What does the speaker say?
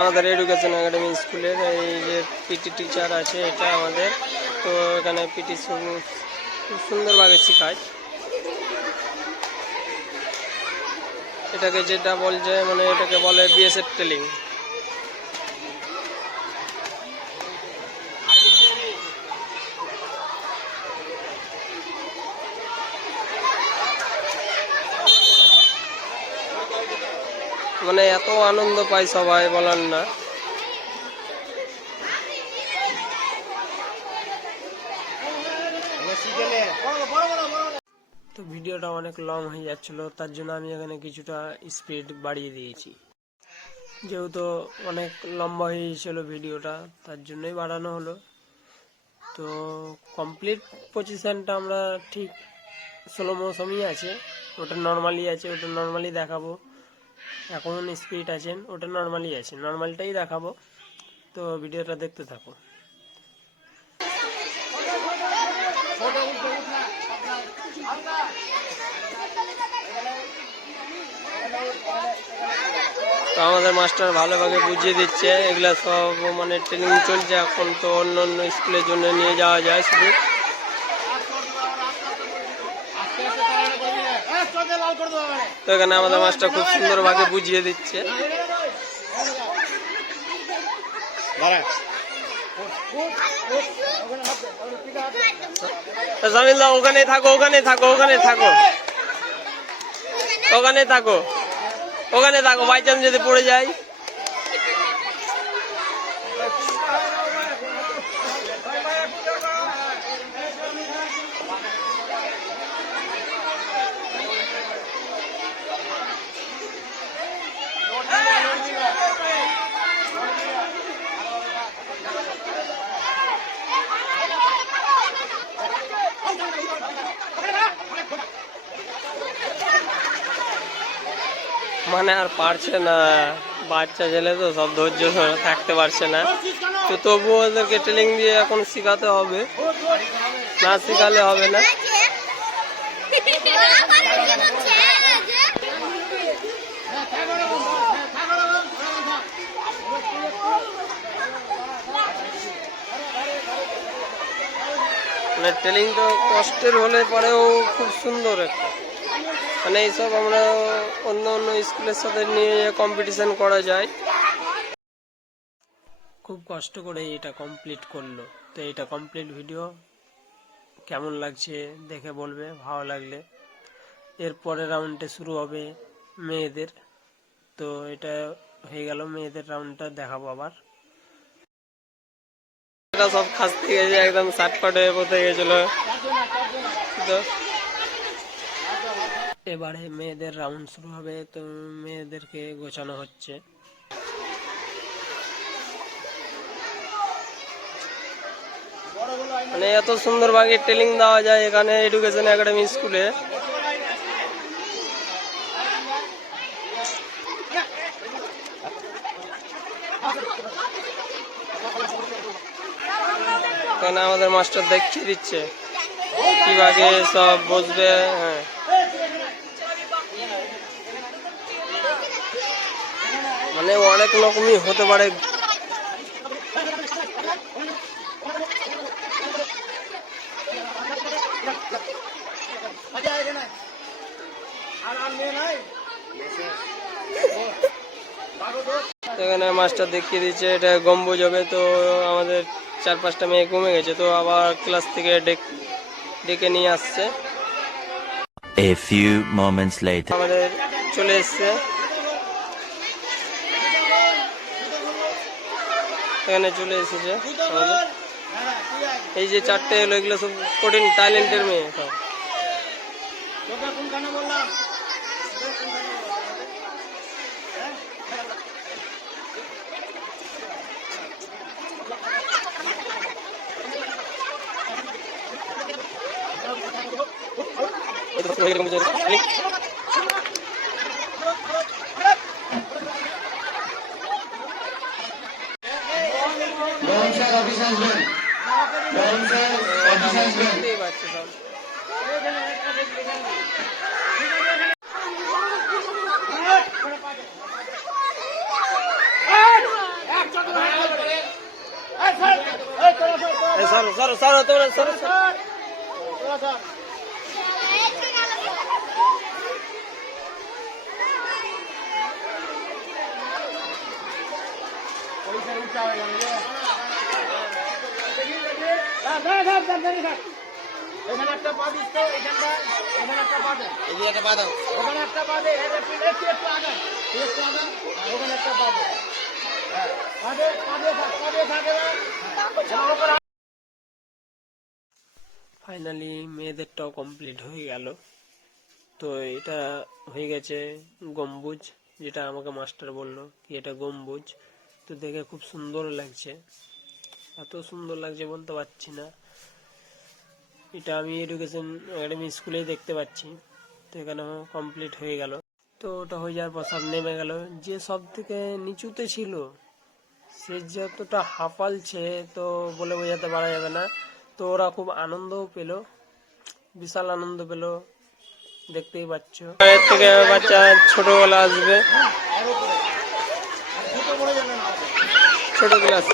আমাদের education academy স্কুলের এই যে পিটি টিচার আছে, এটা আমাদের। তো এখানে পিটি খুব সুন্দরভাবে শেখায়। এটাকে যেটা বল যে মানে এটাকে বলে বিএসএফ ট্রেলিং মানে এত আনন্দ পায় সবাই, বলার না। তো ভিডিওটা অনেক লং হয়ে যাচ্ছিল, তার জন্য আমি এখানে কিছুটা স্পিড বাড়িয়ে দিয়েছি। যেহেতু অনেক লম্বা হয়ে গিয়েছিল ভিডিওটা, তার জন্যই বাড়ানো হলো। তো কমপ্লিট পজিশনটা আমরা ঠিক ষোলো মৌসুমই আছে, ওটা নর্মালি আছে, ওটা নর্মালি দেখাবো। এখন স্পিড আছেন, ওটা নর্মালি আছে। নর্মালটাই দেখাবো। তো ভিডিওটা দেখতে থাকো তো আমাদের মাস্টার ভালোভাবে বুঝিয়ে দিচ্ছে, এগুলা সব মানে ট্রেনিং চলছে, এখন তো অন্য অন্য স্কুলের জন্য নিয়ে যাওয়া যায় শুধু। তো এখানে আমাদের মাছটা খুব সুন্দরভাবে বুঝিয়ে দিচ্ছে। ওখানে থাকো ওখানে থাকো ওখানে থাকো। ওখানে থাকো ওখানে থাকো। বাই চান্স যদি পড়ে যায়। মানে আর পারছে না। বাচ্চা ছেলে তো সব ধৈর্য ধরে থাকতে পারছে না। তো তবুও ওদেরকে ট্রেনিং দিয়ে এখন শেখাতে হবে। না শেখালে হবে না। মানে ট্রেনিং তো কষ্টের হলে পরেও খুব সুন্দর একটা। মানে এইসব আমরা অন্য অন্য স্কুলের সাথে নিয়ে কম্পিটিশন করা যায়। খুব কষ্ট করে এটা কমপ্লিট করল। তো এটা কমপ্লিট ভিডিও কেমন লাগছে দেখে বলবে ভালো লাগলে। এর পরের রাউন্ডে শুরু হবে মেয়েদের। তো এটা হয়ে গেল মেয়েদের রাউন্ডটা দেখাবো আবার। সব খাসতে গেছে একদম শার্টপাট হয়ে পড়তে গেছিল। তো এবারে মেয়েদের রাউন্ড শুরু হবে, তো মেয়েদেরকে গোছানো হচ্ছে। মানে এত সুন্দরভাবে ট্রেনিং দেওয়া যায় এখানে এডুকেশন একাডেমি স্কুলে আমাদের মাস্টার দেখিয়ে দিচ্ছে কীভাবে সব বসবে হ্যাঁ। মানে অনেক রকমই হতে পারে। এখানে মাস্টার দেখিয়ে দিচ্ছে এটা গম্বুজ হবে তো আমাদের চার পাঁচটা মেয়ে কমে গেছে তো আবার ক্লাস থেকে ডেক- ডেকে নিয়ে আসছে। A few moments later. আমাদের চলে এসছে। এখানে চলে এসেছে আমাদের। এই যে চারটে এলো, এগুলো সব কঠিন ট্যালেন্টের মেয়ে সব মোহন সরো তোমরা সরো এখানে একটা পা দিস তো এখানটা এখানে একটা পা দে এদিকে একটা পা দাও। ওখানে একটা পা দে এটা একটু একটু একটু আগে একটু আগে আর ওখানে একটা পা দে হ্যাঁ পা দে পা দে পা দে থাক ফাইনালি মেয়েদেরটাও কমপ্লিট হয়ে গেল। তো এটা হয়ে গেছে গম্বুজ, যেটা আমাকে মাস্টার বলল কি এটা গম্বুজ। তো দেখে খুব সুন্দর লাগছে। এত সুন্দর লাগছে বলতে পারছি না। এটা আমি এডুকেশন একাডেমি স্কুলেই দেখতে পাচ্ছি। তো এখানে কমপ্লিট হয়ে গেল। তো ওটা হয়ে যাওয়ার পর সব নেমে গেল। যে সব থেকে নিচুতে ছিল, সে যতটা হাঁপালছে তো বলে বোঝাতে পারা যাবে না। তো ওরা খুব আনন্দ পেল বিশাল আনন্দ পেল দেখতেই পাচ্ছ। এর থেকে বাচ্চা ছোটবেলা আসবে। ছোট ক্লাস।